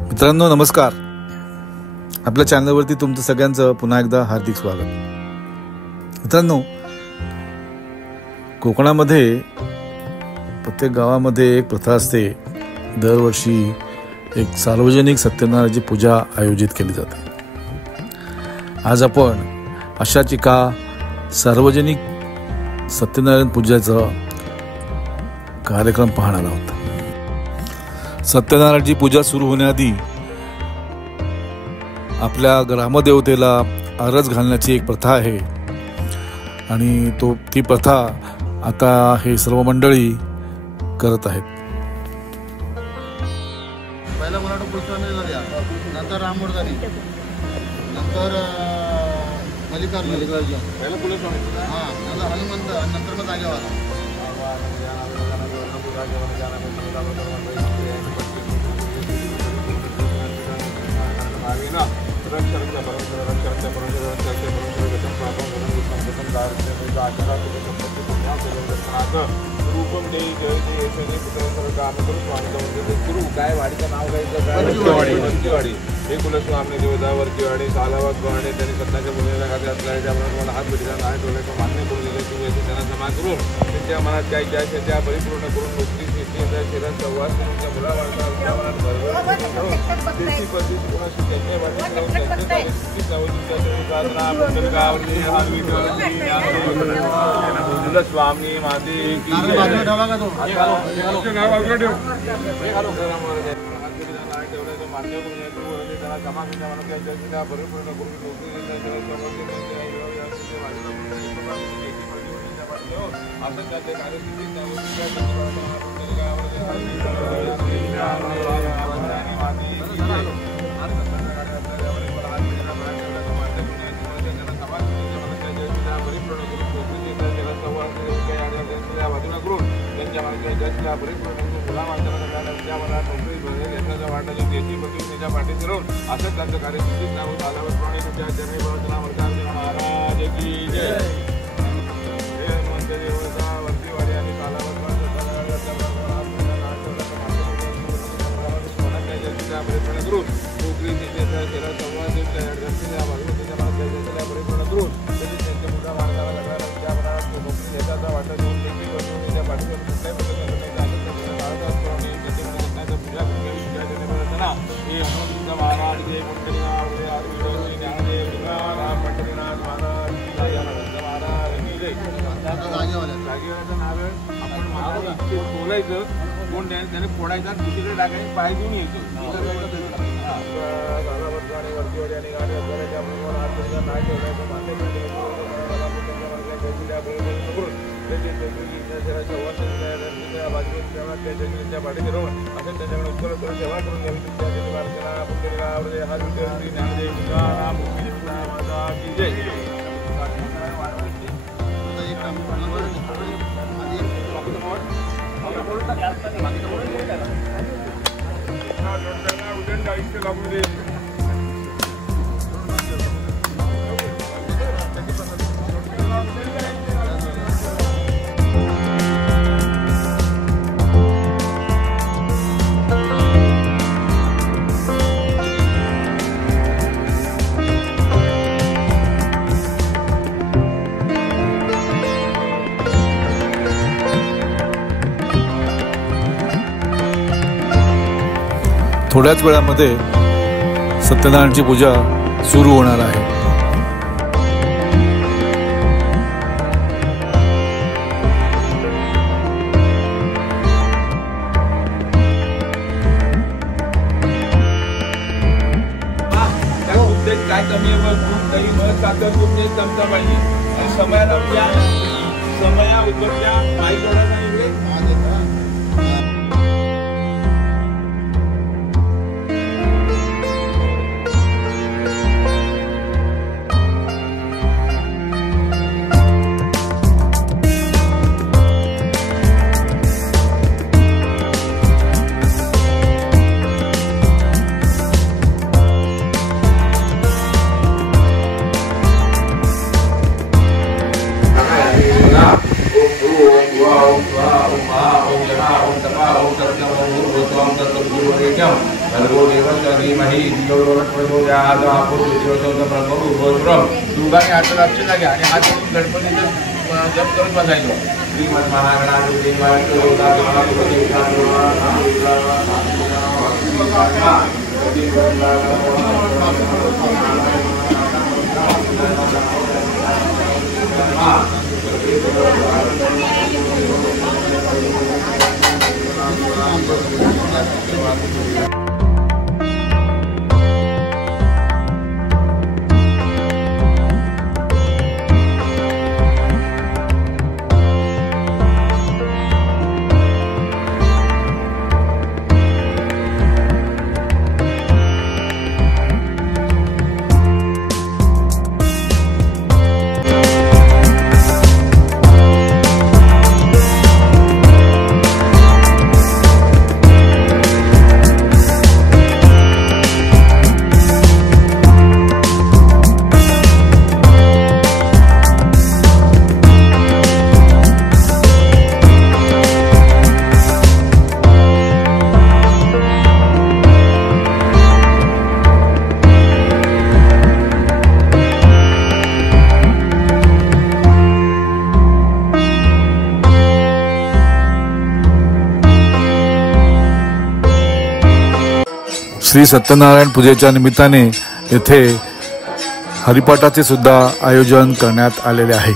मित्रांनो नमस्कार. आपल्या चॅनलवरती तुमचं सगळ्यांचं पुन्हा एकदा हार्दिक स्वागत. मित्रांनो, कोकणामध्ये प्रत्येक गावामध्ये एक प्रथा असते. दरवर्षी एक सार्वजनिक सत्यनारायणाची पूजा आयोजित केली जाते. आज आपण अशाच एका सार्वजनिक सत्यनारायण पूजेचा कार्यक्रम पाहणार आहोत. सत्यनारायणाची पूजा सुरू होण्याआधी आपल्या ग्रामदेवतेला आरस घालण्याची एक प्रथा आहे आणि ती प्रथा आता हे सर्व मंडळी करत आहेत. पहिला मराठा पुरुषाने झाल्या, नंतर रामवर्धानी, नंतर मल्लिकार्जुन, पहिला कुलस्वामी, नंतर हनुमंत, नंतर मग जागेवाला. रूपम देई जय जय सगळे पुत्र काम करू स्वामी गुरु काय वाडीचं नाव घ्यायचं वरचीवाडी हे कुलस्वामी देवदावरची वाडी सालावत वाडी. त्यांनी सत्ताच्या मुलीला घातले असल्या त्यामुळे मला हात भेटीला नाही डोळ्याचं मान्य करून दिले. तू याचे त्यांना जमा करून त्यांच्या मनात काय ज्या त्या परिपूर्ण करून नोकरी शेती शिरण संवाद तुमच्या मुलावाडचा त्या मनात भरभर देशी पद्धती कोणाशी त्यांच्या वाटी स्वामी माझे पाठी फिरवून असंच त्यांचं कार्यसिद्धीत नाव झाल्यावर तुमच्या चरणी प्रवचना महाराज की जय. वरतीवाडी आणि करून नोकरी संवाद करून त्यांच्या मोठ्या माणसाला त्याचा वाटा देऊन त्या पाठीवर कुठल्याही महाराज जय पंढरीनाथ ज्ञानदेव तुकाराम पंढरीनाथ महाराज जय. जागेवाल्याचं नाव आहे. आपण महाराज बोलायचं कोण त्याने फोडायचा दुसरीकडे टाकायचं पाय घेऊन यायचं. आणि वरतीवाडी आणि गाडी नाही ठेवण्याच्या पाठी फिरवून असं त्याच्याकडे उत्तर सेवा करून घ्यावी. ज्ञानदेव तुकाराम माझा की जय. आयुष्य लागू दे. थोड्याच वेळामध्ये सत्यनारायणाची पूजा सुरू होणार आहे. काय कमी काही मत साखर तुमचे चमचा पाहिजे. समयाला समया उद्भवल्या पायी जोडायला wow. भर्गो देवस्य धीमहि धियो यो नः प्रचोदयात् दोघांनी हात लक्ष घ्या आणि हात गणपतीचं जप करत बसायचं. श्रीमद महागणाधिपती श्री सत्यनारायण पूजेच्या निमित्ताने येथे हरिपाठाचे सुद्धा आयोजन करण्यात आलेले आहे.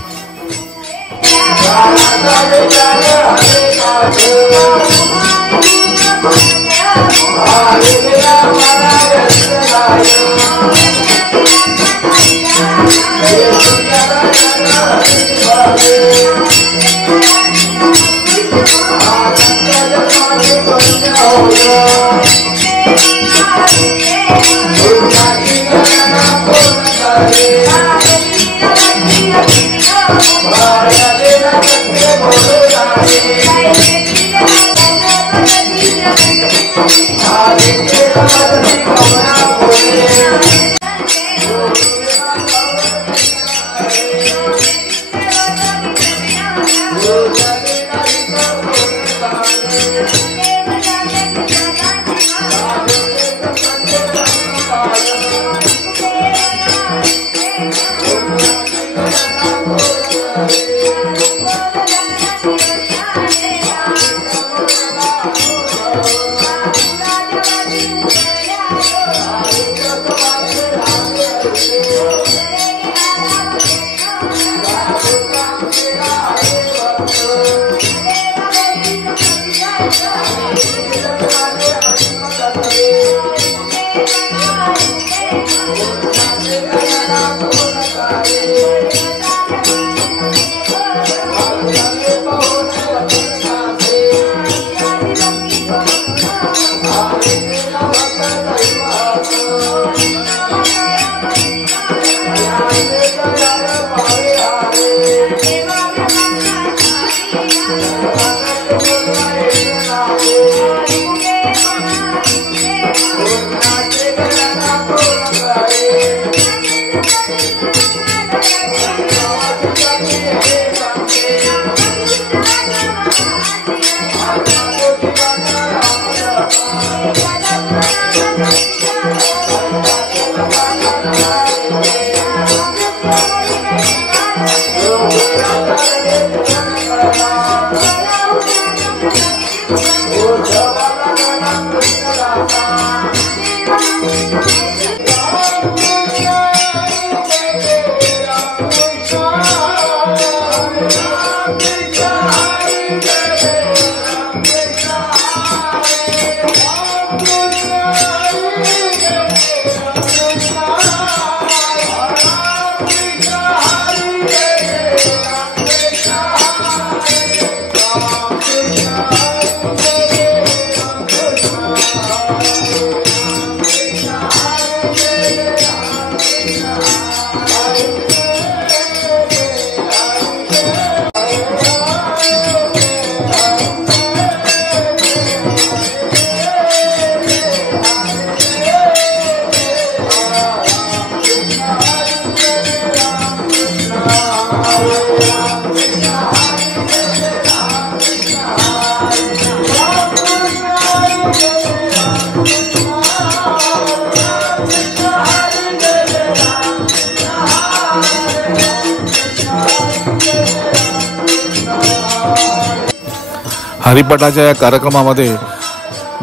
हरिपाठाच्या या कार्यक्रमामध्ये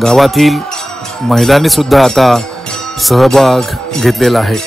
गावातील महिलांनी सुद्धा आता सहभाग घेतलेला आहे.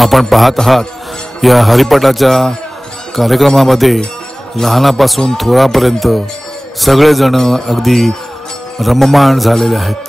आपण पाहत आहात या हरिपाठाच्या कार्यक्रमामध्ये लहानापासून थोरापर्यंत सगळेजण अगदी रममाण झालेले आहेत.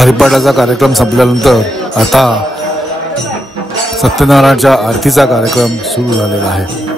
हरिपाठाचा कार्यक्रम संपल्यानंतर आता सत्यनारायणच्या आरतीचा कार्यक्रम सुरू झालेला आहे.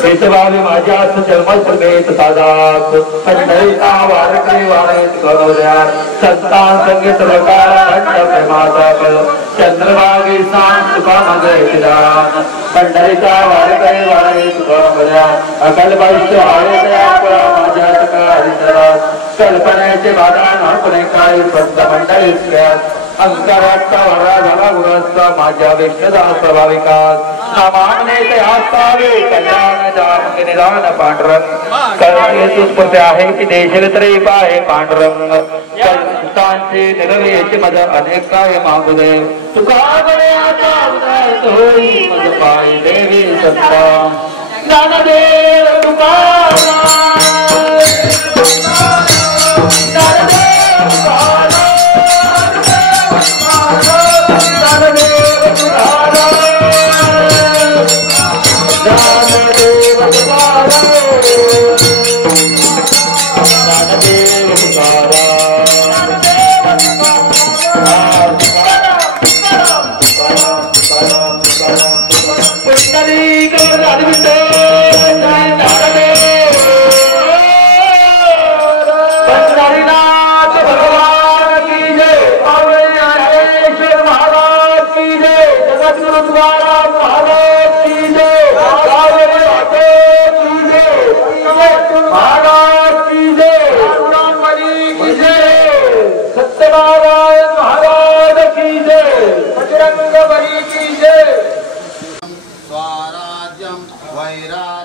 भेटवावे माझ्या जन्मसमेत साधात पंढरीचा वारकरी वारत गौरवल्या संतान संगीत प्रकार घट्ट प्रेमाचा कळ चंद्रभागी सांग तुका मंगळदान पंढरीचा वारकरी वारत गौरवल्या अकल वैश्य आळेच्या माझ्या हरिचरात कल्पनेचे बाधान हरपणे काय संत मंडळीत अंकाराचा वरा झाला गुरस्ता माझ्या विष्णुदास स्वाभाविकास नामाने ते आसावे कल्याण जाम निदान पांडुरंग कळते सुस्पते आहे की देशवितरी पाहे पांडुरंग संतांचे निरवेचे मज अनेक काय मागुदे तुका गणे आता उदास होई मज पाय देवी सत्ता ज्ञानदेव तुकाराम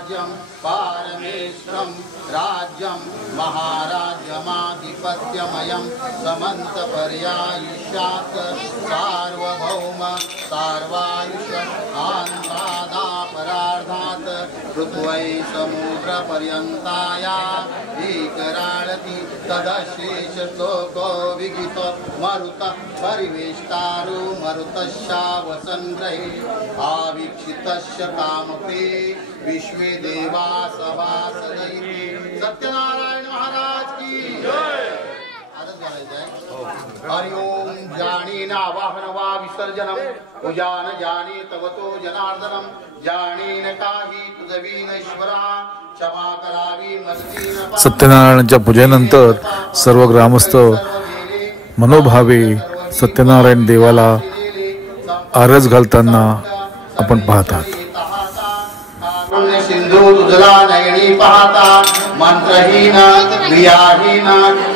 राज्यं पारमेश्वरं राज्यं महाराज्यमाधिपत्यमयं समन्तपर्यायुष्यात् सार्वभौम सार्वायुष आन्तादापरार्धात् पृथ्वै समुद्रपर्यन्ताया एकराळति तदशेष श्लोको विगित मरुत परिवेष्टारु मरुतश्चावसंग्रहे आवीक्षितस्य कामपे विश्वे देवा सभासदैः। सत्यनारायण महाराज की जय। हरि ओम जानीन आवाहन वा विसर्जनम पूजान जानी तव तो जनार्दनम जानीन काही तुझवीन ईश्वरा क्षमा करावी मस्तीन। सत्यनारायणाच्या पूजेनंतर सर्व ग्रामस्थ मनोभावे सत्यनारायण देवाला आरज घालताना आपण पाहतात। सिंधू तुझला नयनी पाहता मंत्रहीन क्रियाहीन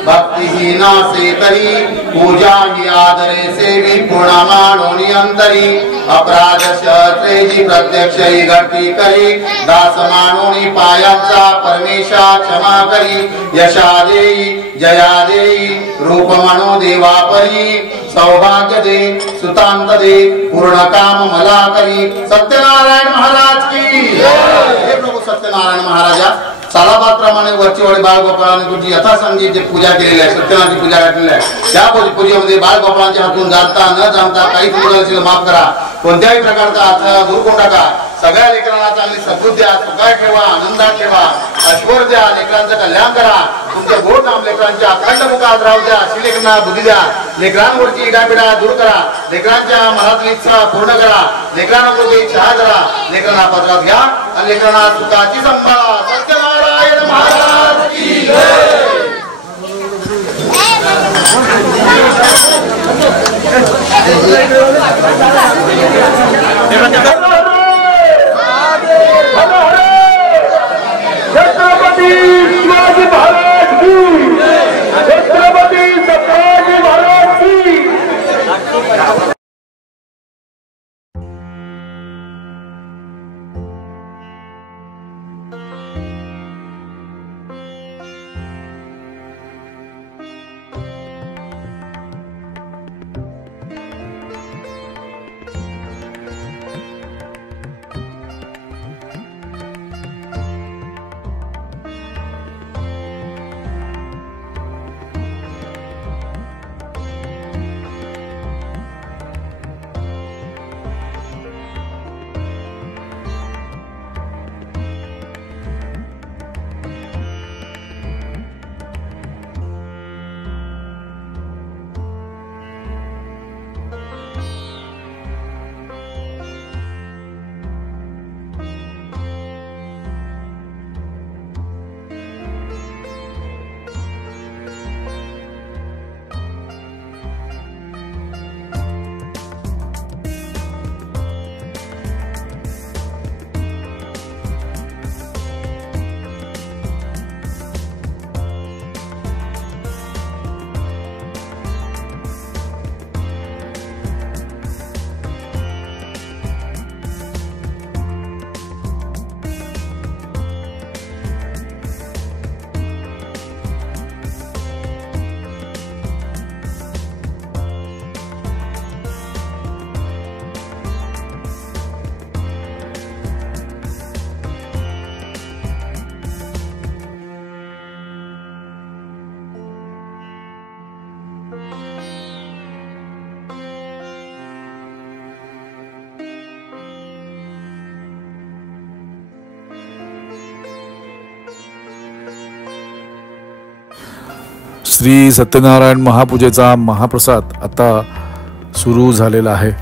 भक्तिहीन सेतरी पूजा ही आदरे सेवी पूर्णमानोनी अंतरी अपराध क्षत्रेजी प्रत्यक्ष घटी करी दास मानोनी पायांचा परमेशा क्षमा करी यशा देई जया देई रूप मनो देवापरी सौभाग्य दे सुतांत दे पूर्ण काम मला करी। सत्यनारायण महाराज की हे प्रभू सत्यनारायण महाराजा सालाबादप्रमाणे वरची वळी बाळगोपाळाने तुझी यथासंगी जे पूजा केलेली आहे सत्यनारायणाची पूजा केलेली आहे त्या पूजेमध्ये बाळगोपाळांच्या हातून जाणता न जाणता काही चुकलं असेल माफ करा कोणत्याही प्रकारचा अर्थ दूर करून टाका सगळ्या लेकरांना चांगली समृद्धी द्या सुखात ठेवा आनंदात ठेवा ऐश्वर्य द्या लेकरांचं कल्याण करा तुमच्या गोड नाम लेकरांच्या अखंड मुखात राहू द्या अशी लेकरांना बुद्धी द्या लेकरांवरची इडापिडा दूर करा लेकरांच्या मनातली इच्छा पूर्ण करा लेकरांना चहा करा लेकरांना पदरात घ्या आणि लेकरांना सुखाची संभाळा। सत्यनारायण महाराज की जय। छत्रपती शिवाजी महाराज की छत्रपती संभाजी महाराज की। श्री सत्यनारायण महापूजेचा महाप्रसाद आता सुरू झालेला आहे।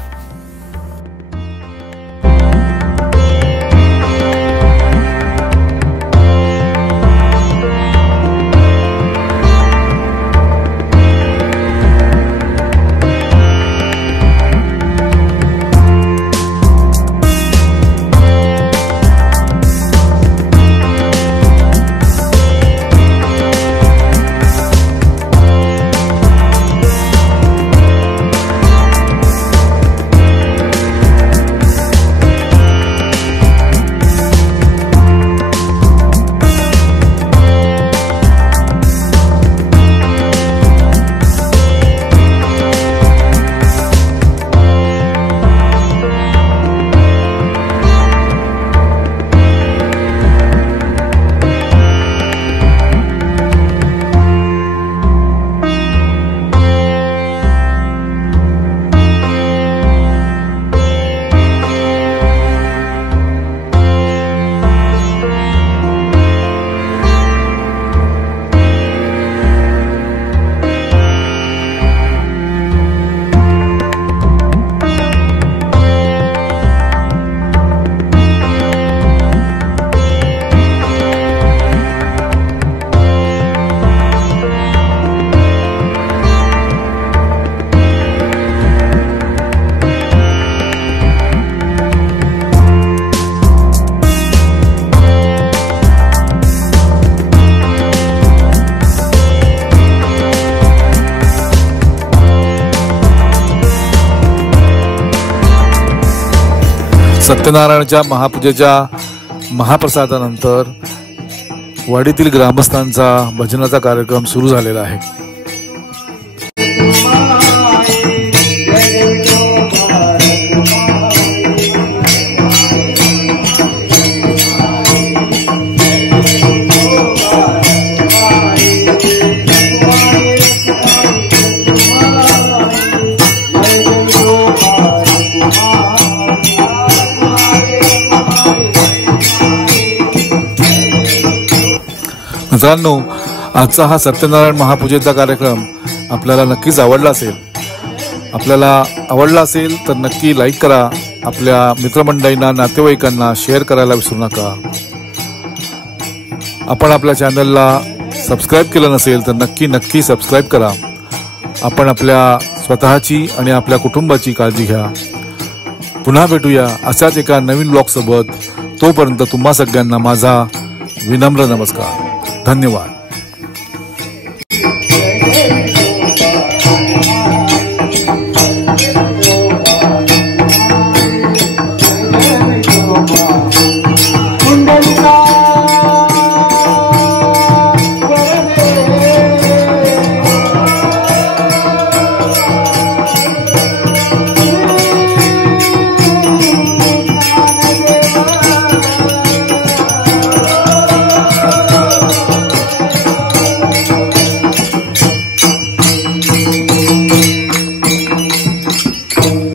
सत्यनारायणच्या महापूजेच्या महाप्रसादानंतर वाडीतील ग्रामस्थांचा भजनाचा कार्यक्रम सुरू झालेला आहे. मित्रांनो, आजचा हा सत्यनारायण महापूजेचा कार्यक्रम आपल्याला नक्कीच आवडला असेल तर नक्की लाईक करा. आपल्या मित्रमंडळींना, नातेवाईकांना शेअर करायला विसरू नका. आपण आपल्या चॅनलला सबस्क्राईब केलं नसेल तर नक्की सबस्क्राईब करा. आपण आपल्या स्वतःची आणि आपल्या कुटुंबाची काळजी घ्या. पुन्हा भेटूया अशाच एका नवीन ब्लॉग सोबत. तोपर्यंत तुम्हा सगळ्यांना माझा विनम्र नमस्कार. धन्यवाद.